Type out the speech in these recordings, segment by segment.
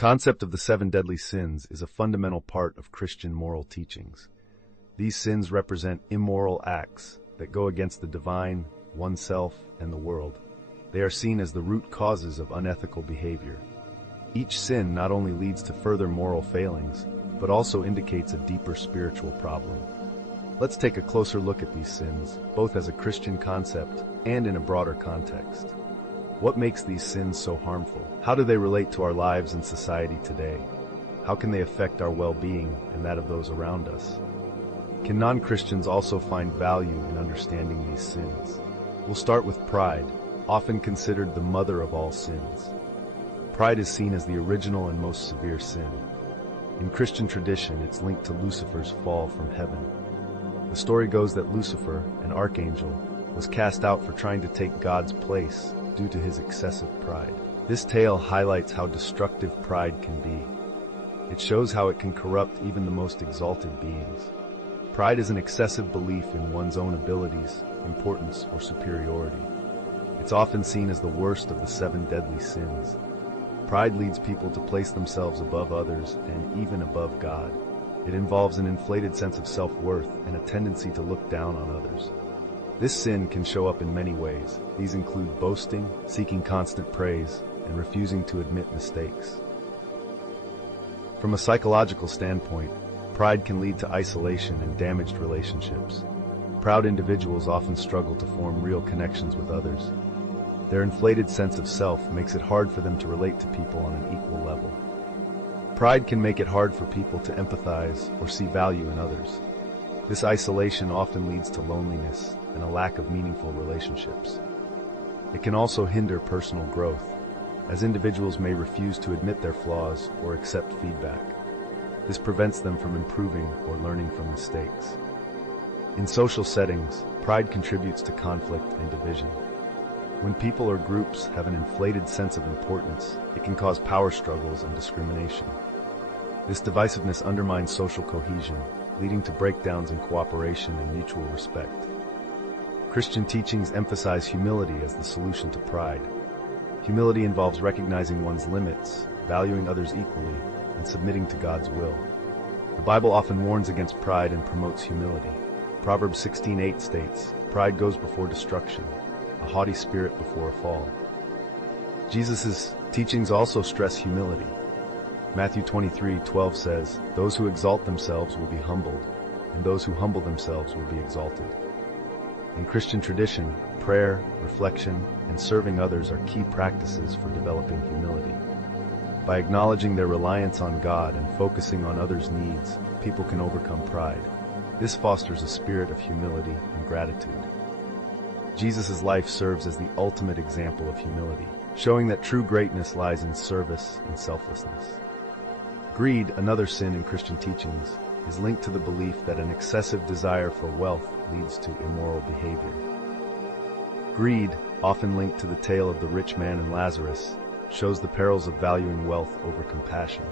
concept of the seven deadly sins is a fundamental part of Christian moral teachings. These sins represent immoral acts that go against the divine, oneself, and the world. They are seen as the root causes of unethical behavior. Each sin not only leads to further moral failings, but also indicates a deeper spiritual problem. Let's take a closer look at these sins, both as a Christian concept and in a broader context. What makes these sins so harmful? How do they relate to our lives and society today? How can they affect our well-being and that of those around us? Can non-Christians also find value in understanding these sins? We'll start with pride, often considered the mother of all sins. Pride is seen as the original and most severe sin. In Christian tradition, it's linked to Lucifer's fall from heaven. The story goes that Lucifer, an archangel, was cast out for trying to take God's place due to his excessive pride. This tale highlights how destructive pride can be. It shows how it can corrupt even the most exalted beings. Pride is an excessive belief in one's own abilities, importance, or superiority. It's often seen as the worst of the seven deadly sins. Pride leads people to place themselves above others and even above God. It involves an inflated sense of self-worth and a tendency to look down on others. This sin can show up in many ways. These include boasting, seeking constant praise, and refusing to admit mistakes. From a psychological standpoint, pride can lead to isolation and damaged relationships. Proud individuals often struggle to form real connections with others. Their inflated sense of self makes it hard for them to relate to people on an equal level. Pride can make it hard for people to empathize or see value in others. This isolation often leads to loneliness and a lack of meaningful relationships. It can also hinder personal growth, as individuals may refuse to admit their flaws or accept feedback. This prevents them from improving or learning from mistakes. In social settings, pride contributes to conflict and division. When people or groups have an inflated sense of importance, it can cause power struggles and discrimination. This divisiveness undermines social cohesion, leading to breakdowns in cooperation and mutual respect. Christian teachings emphasize humility as the solution to pride. Humility involves recognizing one's limits, valuing others equally, and submitting to God's will. The Bible often warns against pride and promotes humility. Proverbs 16:8 states, "Pride goes before destruction, a haughty spirit before a fall." Jesus' teachings also stress humility. Matthew 23:12 says, "Those who exalt themselves will be humbled, and those who humble themselves will be exalted." In Christian tradition, prayer, reflection, and serving others are key practices for developing humility. By acknowledging their reliance on God and focusing on others' needs, people can overcome pride. This fosters a spirit of humility and gratitude. Jesus' life serves as the ultimate example of humility, showing that true greatness lies in service and selflessness. Greed, another sin in Christian teachings, is linked to the belief that an excessive desire for wealth leads to immoral behavior. Greed, often linked to the tale of the rich man and Lazarus, shows the perils of valuing wealth over compassion.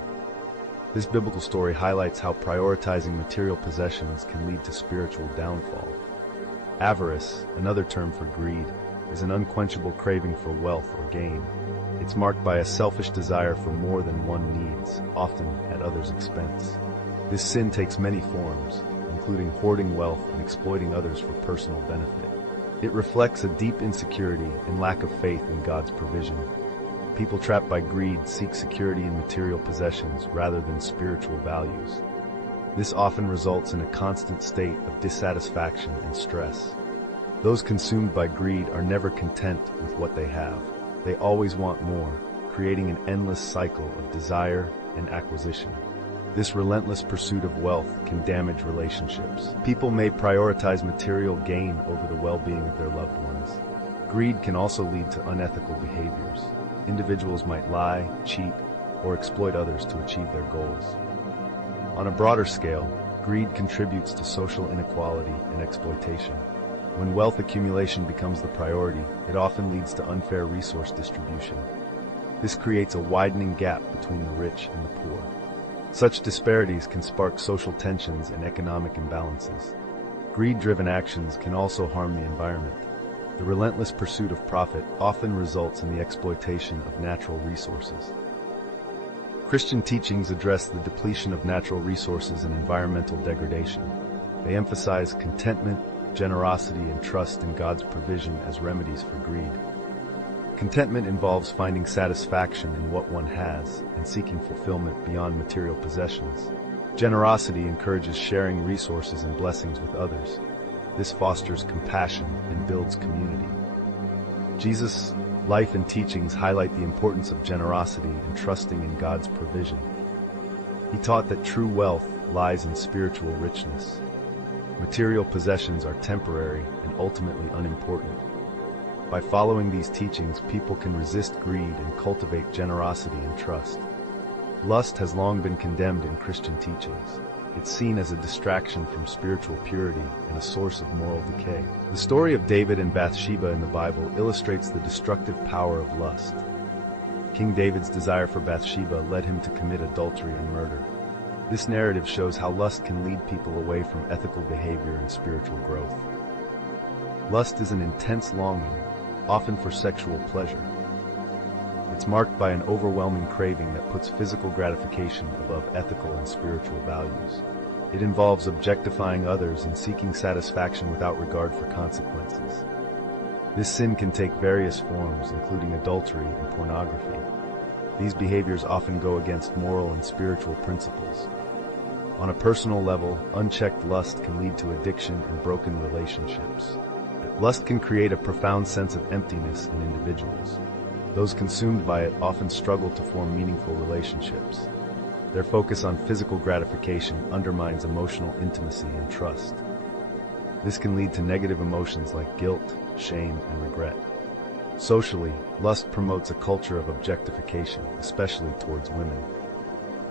This biblical story highlights how prioritizing material possessions can lead to spiritual downfall. Avarice, another term for greed, is an unquenchable craving for wealth or gain. It's marked by a selfish desire for more than one needs, often at others' expense. This sin takes many forms, including hoarding wealth and exploiting others for personal benefit. It reflects a deep insecurity and lack of faith in God's provision. People trapped by greed seek security in material possessions rather than spiritual values. This often results in a constant state of dissatisfaction and stress. Those consumed by greed are never content with what they have. They always want more, creating an endless cycle of desire and acquisition. This relentless pursuit of wealth can damage relationships. People may prioritize material gain over the well-being of their loved ones. Greed can also lead to unethical behaviors. Individuals might lie, cheat, or exploit others to achieve their goals. On a broader scale, greed contributes to social inequality and exploitation. When wealth accumulation becomes the priority, it often leads to unfair resource distribution. This creates a widening gap between the rich and the poor. Such disparities can spark social tensions and economic imbalances. Greed-driven actions can also harm the environment. The relentless pursuit of profit often results in the exploitation of natural resources. Christian teachings address the depletion of natural resources and environmental degradation. They emphasize contentment, generosity, and trust in God's provision as remedies for greed. Contentment involves finding satisfaction in what one has and seeking fulfillment beyond material possessions. Generosity encourages sharing resources and blessings with others. This fosters compassion and builds community. Jesus' life and teachings highlight the importance of generosity and trusting in God's provision. He taught that true wealth lies in spiritual richness. Material possessions are temporary and ultimately unimportant. By following these teachings, people can resist greed and cultivate generosity and trust. Lust has long been condemned in Christian teachings. It's seen as a distraction from spiritual purity and a source of moral decay. The story of David and Bathsheba in the Bible illustrates the destructive power of lust. King David's desire for Bathsheba led him to commit adultery and murder. This narrative shows how lust can lead people away from ethical behavior and spiritual growth. Lust is an intense longing, often for sexual pleasure. It's marked by an overwhelming craving that puts physical gratification above ethical and spiritual values. It involves objectifying others and seeking satisfaction without regard for consequences. This sin can take various forms, including adultery and pornography. These behaviors often go against moral and spiritual principles. On a personal level, unchecked lust can lead to addiction and broken relationships. Lust can create a profound sense of emptiness in individuals. Those consumed by it often struggle to form meaningful relationships. Their focus on physical gratification undermines emotional intimacy and trust. This can lead to negative emotions like guilt, shame, and regret. Socially, lust promotes a culture of objectification, especially towards women.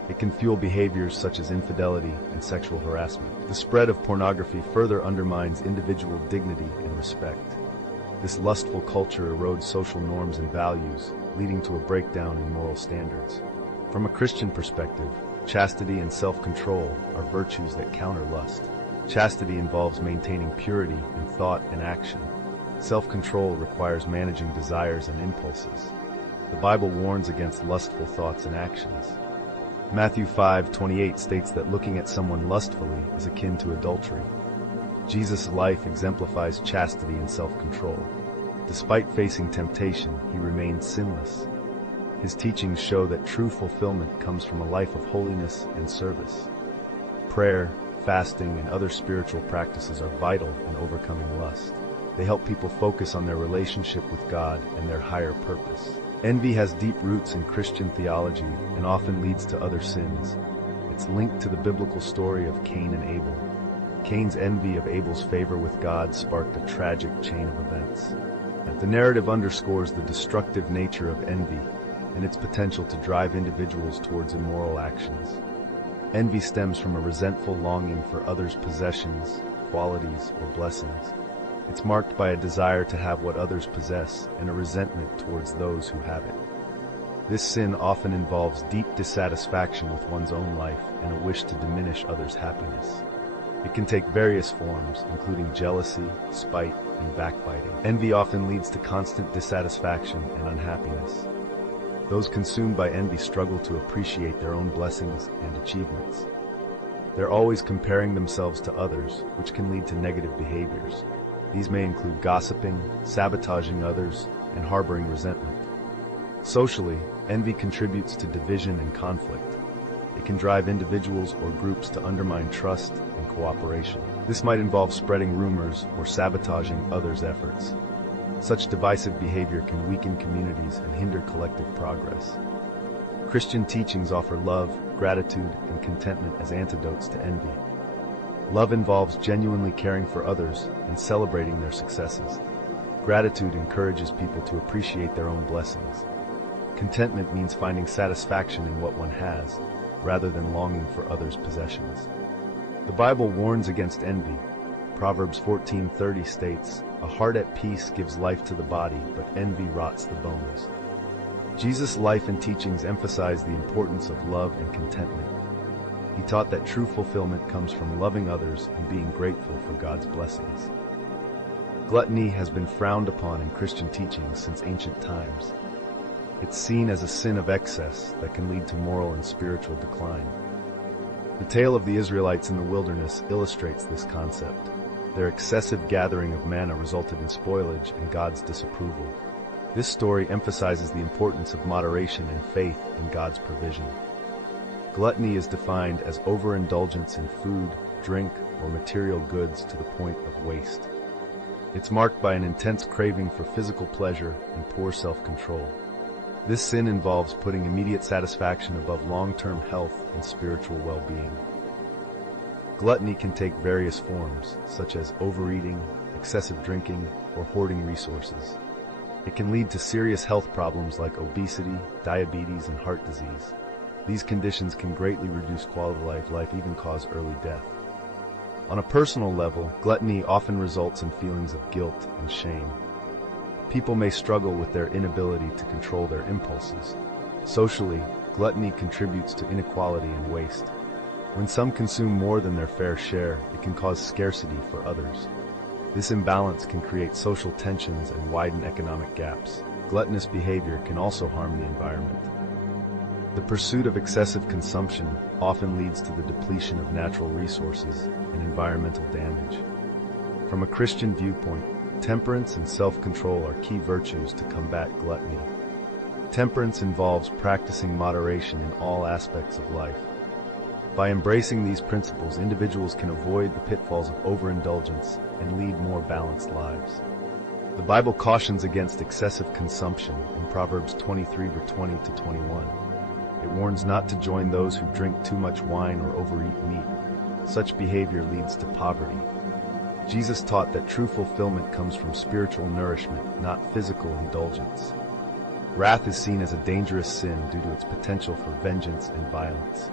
It can fuel behaviors such as infidelity and sexual harassment. The spread of pornography further undermines individual dignity and respect. This lustful culture erodes social norms and values, leading to a breakdown in moral standards. From a Christian perspective, chastity and self-control are virtues that counter lust. Chastity involves maintaining purity in thought and action. Self-control requires managing desires and impulses. The Bible warns against lustful thoughts and actions. Matthew 5:28 states that looking at someone lustfully is akin to adultery. Jesus' life exemplifies chastity and self-control. Despite facing temptation, he remained sinless. His teachings show that true fulfillment comes from a life of holiness and service. Prayer, fasting, and other spiritual practices are vital in overcoming lust. They help people focus on their relationship with God and their higher purpose. Envy has deep roots in Christian theology and often leads to other sins. It's linked to the biblical story of Cain and Abel. Cain's envy of Abel's favor with God sparked a tragic chain of events. The narrative underscores the destructive nature of envy and its potential to drive individuals towards immoral actions. Envy stems from a resentful longing for others' possessions, qualities, or blessings. It's marked by a desire to have what others possess and a resentment towards those who have it. This sin often involves deep dissatisfaction with one's own life and a wish to diminish others' happiness. It can take various forms, including jealousy, spite, and backbiting. Envy often leads to constant dissatisfaction and unhappiness. Those consumed by envy struggle to appreciate their own blessings and achievements. They're always comparing themselves to others, which can lead to negative behaviors. These may include gossiping, sabotaging others, and harboring resentment. Socially, envy contributes to division and conflict. It can drive individuals or groups to undermine trust and cooperation. This might involve spreading rumors or sabotaging others' efforts. Such divisive behavior can weaken communities and hinder collective progress. Christian teachings offer love, gratitude, and contentment as antidotes to envy. Love involves genuinely caring for others and celebrating their successes. Gratitude encourages people to appreciate their own blessings. Contentment means finding satisfaction in what one has, rather than longing for others' possessions. The Bible warns against envy. Proverbs 14:30 states, "A heart at peace gives life to the body, but envy rots the bones." Jesus' life and teachings emphasize the importance of love and contentment. He taught that true fulfillment comes from loving others and being grateful for God's blessings. Gluttony has been frowned upon in Christian teachings since ancient times. It's seen as a sin of excess that can lead to moral and spiritual decline. The tale of the Israelites in the wilderness illustrates this concept. Their excessive gathering of manna resulted in spoilage and God's disapproval. This story emphasizes the importance of moderation and faith in God's provision. Gluttony is defined as overindulgence in food, drink, or material goods to the point of waste. It's marked by an intense craving for physical pleasure and poor self-control. This sin involves putting immediate satisfaction above long-term health and spiritual well-being. Gluttony can take various forms, such as overeating, excessive drinking, or hoarding resources. It can lead to serious health problems like obesity, diabetes, and heart disease. These conditions can greatly reduce quality of life, even cause early death. On a personal level, gluttony often results in feelings of guilt and shame. People may struggle with their inability to control their impulses. Socially, gluttony contributes to inequality and waste. When some consume more than their fair share, it can cause scarcity for others. This imbalance can create social tensions and widen economic gaps. Gluttonous behavior can also harm the environment. The pursuit of excessive consumption often leads to the depletion of natural resources and environmental damage. From a Christian viewpoint, temperance and self-control are key virtues to combat gluttony. Temperance involves practicing moderation in all aspects of life. By embracing these principles, individuals can avoid the pitfalls of overindulgence and lead more balanced lives. The Bible cautions against excessive consumption in Proverbs 23:20-21. It warns not to join those who drink too much wine or overeat meat. Such behavior leads to poverty. Jesus taught that true fulfillment comes from spiritual nourishment, not physical indulgence. Wrath is seen as a dangerous sin due to its potential for vengeance and violence.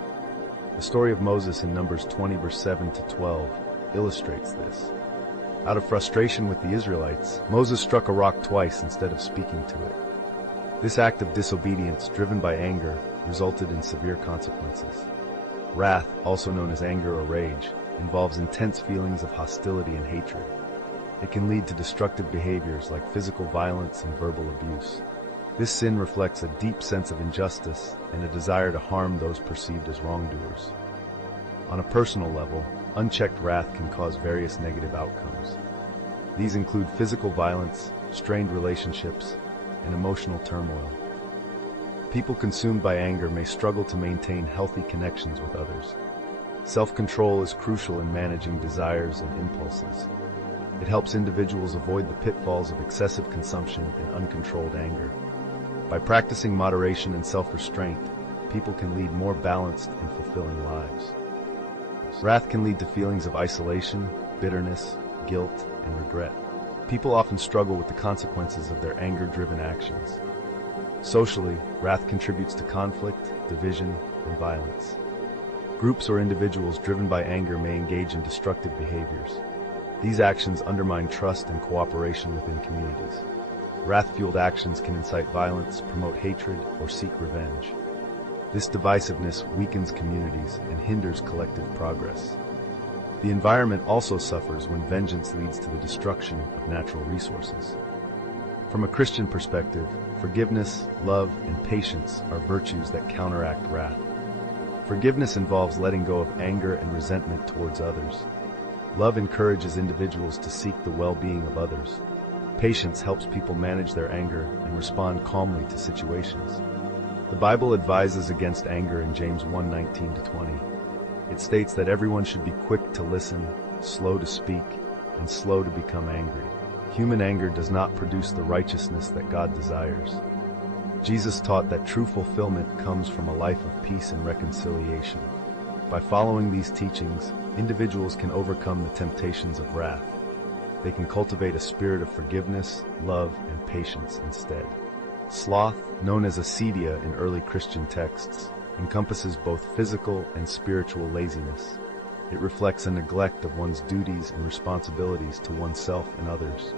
The story of Moses in Numbers 20:7-12 illustrates this. Out of frustration with the Israelites, Moses struck a rock twice instead of speaking to it. This act of disobedience, driven by anger, resulted in severe consequences. Wrath, also known as anger or rage, involves intense feelings of hostility and hatred. It can lead to destructive behaviors like physical violence and verbal abuse. This sin reflects a deep sense of injustice and a desire to harm those perceived as wrongdoers. On a personal level, unchecked wrath can cause various negative outcomes. These include physical violence, strained relationships, and emotional turmoil. People consumed by anger may struggle to maintain healthy connections with others. Self-control is crucial in managing desires and impulses. It helps individuals avoid the pitfalls of excessive consumption and uncontrolled anger. By practicing moderation and self-restraint, people can lead more balanced and fulfilling lives. Wrath can lead to feelings of isolation, bitterness, guilt, and regret. People often struggle with the consequences of their anger-driven actions. Socially, wrath contributes to conflict, division, and violence. Groups or individuals driven by anger may engage in destructive behaviors. These actions undermine trust and cooperation within communities. Wrath-fueled actions can incite violence, promote hatred, or seek revenge. This divisiveness weakens communities and hinders collective progress. The environment also suffers when vengeance leads to the destruction of natural resources. From a Christian perspective, forgiveness, love, and patience are virtues that counteract wrath. Forgiveness involves letting go of anger and resentment towards others. Love encourages individuals to seek the well-being of others. Patience helps people manage their anger and respond calmly to situations. The Bible advises against anger in James 1:19-20. It states that everyone should be quick to listen, slow to speak, and slow to become angry. Human anger does not produce the righteousness that God desires. Jesus taught that true fulfillment comes from a life of peace and reconciliation. By following these teachings, individuals can overcome the temptations of wrath. They can cultivate a spirit of forgiveness, love, and patience instead. Sloth, known as acedia in early Christian texts, encompasses both physical and spiritual laziness. It reflects a neglect of one's duties and responsibilities to oneself and others.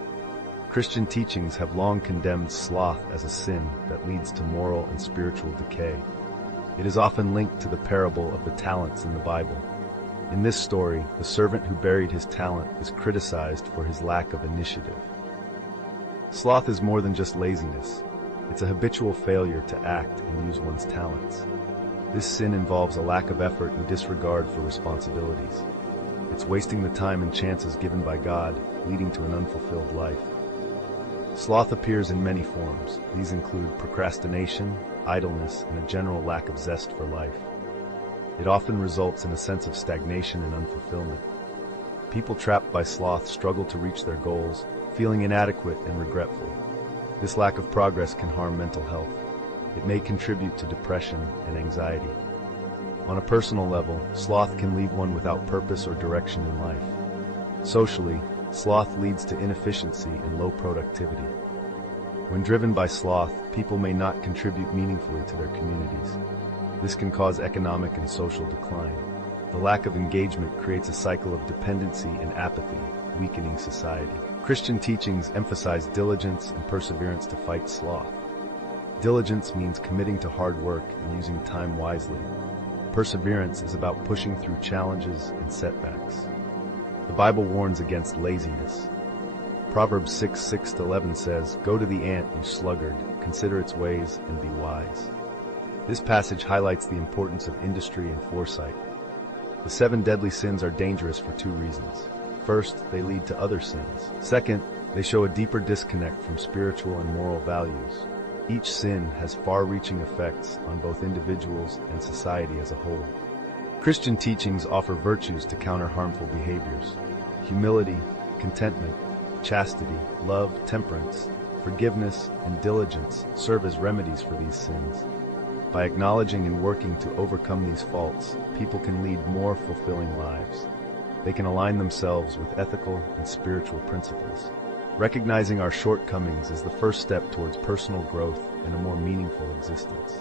Christian teachings have long condemned sloth as a sin that leads to moral and spiritual decay. It is often linked to the parable of the talents in the Bible. In this story, the servant who buried his talent is criticized for his lack of initiative. Sloth is more than just laziness. It's a habitual failure to act and use one's talents. This sin involves a lack of effort and disregard for responsibilities. It's wasting the time and chances given by God, leading to an unfulfilled life. Sloth appears in many forms. These include procrastination, idleness, and a general lack of zest for life. It often results in a sense of stagnation and unfulfillment. People trapped by sloth struggle to reach their goals, feeling inadequate and regretful. This lack of progress can harm mental health. It may contribute to depression and anxiety. On a personal level, sloth can leave one without purpose or direction in life. Socially, sloth leads to inefficiency and low productivity. When driven by sloth, people may not contribute meaningfully to their communities. This can cause economic and social decline. The lack of engagement creates a cycle of dependency and apathy, weakening society. Christian teachings emphasize diligence and perseverance to fight sloth. Diligence means committing to hard work and using time wisely. Perseverance is about pushing through challenges and setbacks. The Bible warns against laziness. Proverbs 6:6-11 says, "Go to the ant, you sluggard, consider its ways and be wise." This passage highlights the importance of industry and foresight. The 7 deadly sins are dangerous for 2 reasons. First, they lead to other sins. Second, they show a deeper disconnect from spiritual and moral values. Each sin has far-reaching effects on both individuals and society as a whole. Christian teachings offer virtues to counter harmful behaviors. Humility, contentment, chastity, love, temperance, forgiveness, and diligence serve as remedies for these sins. By acknowledging and working to overcome these faults, people can lead more fulfilling lives. They can align themselves with ethical and spiritual principles. Recognizing our shortcomings is the first step towards personal growth and a more meaningful existence.